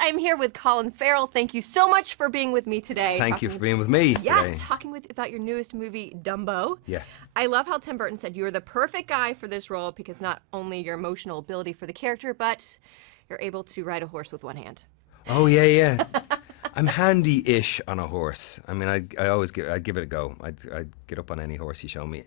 I'm here with Colin Farrell. Thank you so much for being with me today. Thank you for being with me today. Yes, talking about your newest movie, Dumbo. Yeah. I love how Tim Burton said you were the perfect guy for this role because not only your emotional ability for the character, but you're able to ride a horse with one hand. Oh, yeah. I'm handy-ish on a horse. I mean, I'd give it a go. I'd get up on any horse you show me.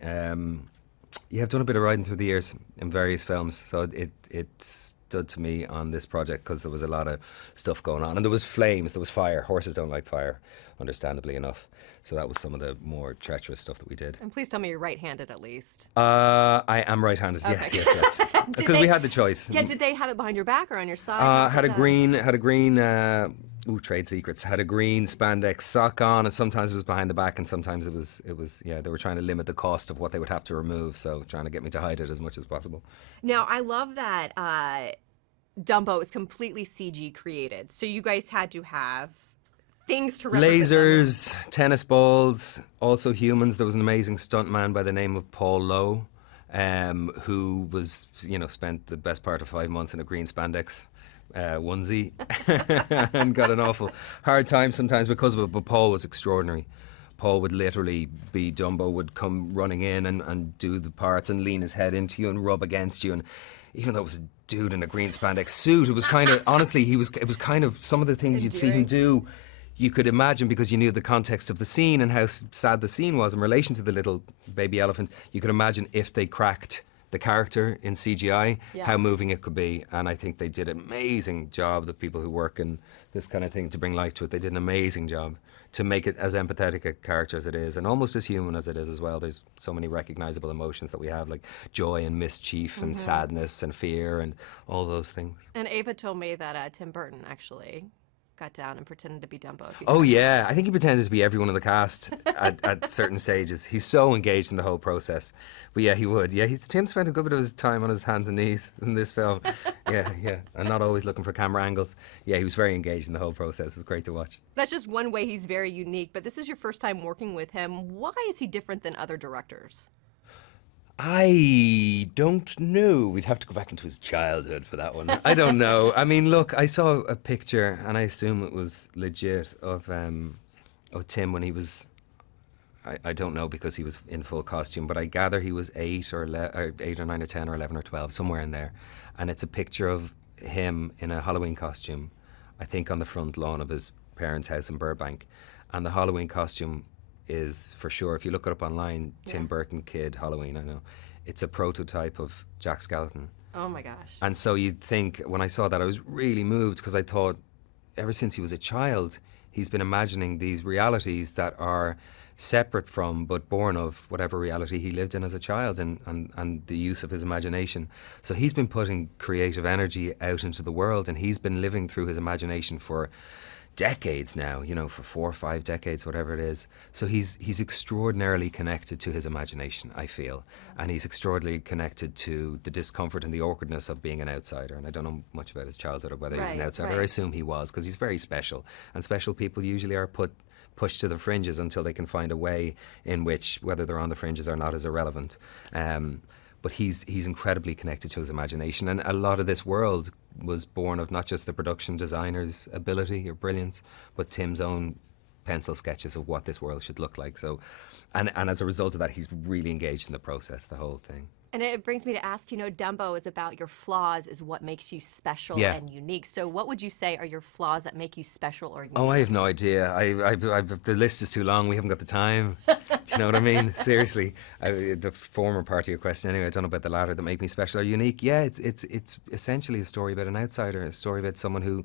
Yeah, I've done a bit of riding through the years in various films, so it stood to me on this project because there was a lot of stuff going on. And there was flames, there was fire. Horses don't like fire, understandably enough. So that was some of the more treacherous stuff that we did. And please tell me you're right-handed at least. I am right-handed, okay. yes. Because we had the choice. Yeah, did they have it behind your back or on your side? Had a green, trade secrets. Had a green spandex sock on, and sometimes it was behind the back, and sometimes it was. Yeah, they were trying to limit the cost of what they would have to remove, so trying to get me to hide it as much as possible. Now, I love that Dumbo is completely CG created, so you guys had to have things to represent lasers, tennis balls, also humans. There was an amazing stuntman by the name of Paul Lowe, who was, spent the best part of 5 months in a green spandex onesie and got an awful hard time sometimes because of it, but Paul was extraordinary. Paul would literally be Dumbo, would come running in and do the parts and lean his head into you and rub against you, and even though it was a dude in a green spandex suit, it was kind of, honestly, it was kind of some of the things you'd see him do, you could imagine, because you knew the context of the scene and how sad the scene was in relation to the little baby elephant, you could imagine if they cracked the character in CGI, how moving it could be. And I think they did an amazing job, the people who work in this kind of thing, to bring life to it. They did an amazing job to make it as empathetic a character as it is, and almost as human as it is as well. There's so many recognizable emotions that we have, like joy and mischief and sadness and fear and all those things. And Ava told me that Tim Burton actually got down and pretended to be Dumbo. Oh yeah, I think he pretended to be everyone in the cast at certain stages. He's so engaged in the whole process. But yeah, he would. Yeah, Tim spent a good bit of his time on his hands and knees in this film. Yeah, and not always looking for camera angles. Yeah, he was very engaged in the whole process. It was great to watch. That's just one way he's very unique, but this is your first time working with him. Why is he different than other directors? I don't know. We'd have to go back into his childhood for that one. I don't know. I mean, look, I saw a picture, and I assume it was legit, of Tim when he was, I don't know because he was in full costume, but I gather he was 8 or 9 or 10 or 11 or 12, somewhere in there. And it's a picture of him in a Halloween costume, I think on the front lawn of his parents' house in Burbank. And the Halloween costume is, for sure, if you look it up online, Tim Burton kid Halloween, I know, it's a prototype of Jack Skellington. Oh my gosh. And so you'd think, when I saw that, I was really moved, because I thought ever since he was a child he's been imagining these realities that are separate from but born of whatever reality he lived in as a child, and the use of his imagination. So he's been putting creative energy out into the world, and he's been living through his imagination for decades now, for 4 or 5 decades, whatever it is. So he's extraordinarily connected to his imagination, I feel, and he's extraordinarily connected to the discomfort and the awkwardness of being an outsider. And I don't know much about his childhood or whether he was an outsider. I assume he was, because he's very special, and special people usually are pushed to the fringes until they can find a way in which, whether they're on the fringes or not, is irrelevant. But he's incredibly connected to his imagination, and a lot of this world was born of not just the production designer's ability or brilliance, but Tim's own pencil sketches of what this world should look like. So, and as a result of that, he's really engaged in the process, the whole thing. And it brings me to ask, Dumbo is about your flaws is what makes you special and unique. So what would you say are your flaws that make you special or unique? Oh, I have no idea. The list is too long. We haven't got the time. Do you know what I mean? Seriously. The former part of your question, anyway, I don't know about the latter, that make me special or unique. Yeah, it's essentially a story about an outsider, a story about someone who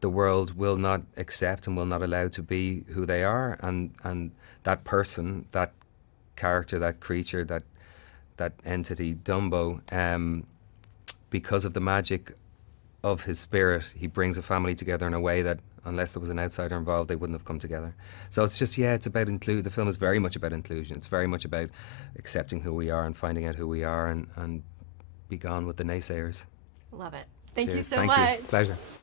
the world will not accept and will not allow to be who they are. And that person, that character, that creature, that entity, Dumbo, because of the magic of his spirit, he brings a family together in a way that, unless there was an outsider involved, they wouldn't have come together. So it's just, it's about the film is very much about inclusion. It's very much about accepting who we are and finding out who we are, and be gone with the naysayers. Love it. Thank Cheers. you so Thank much. You. Pleasure.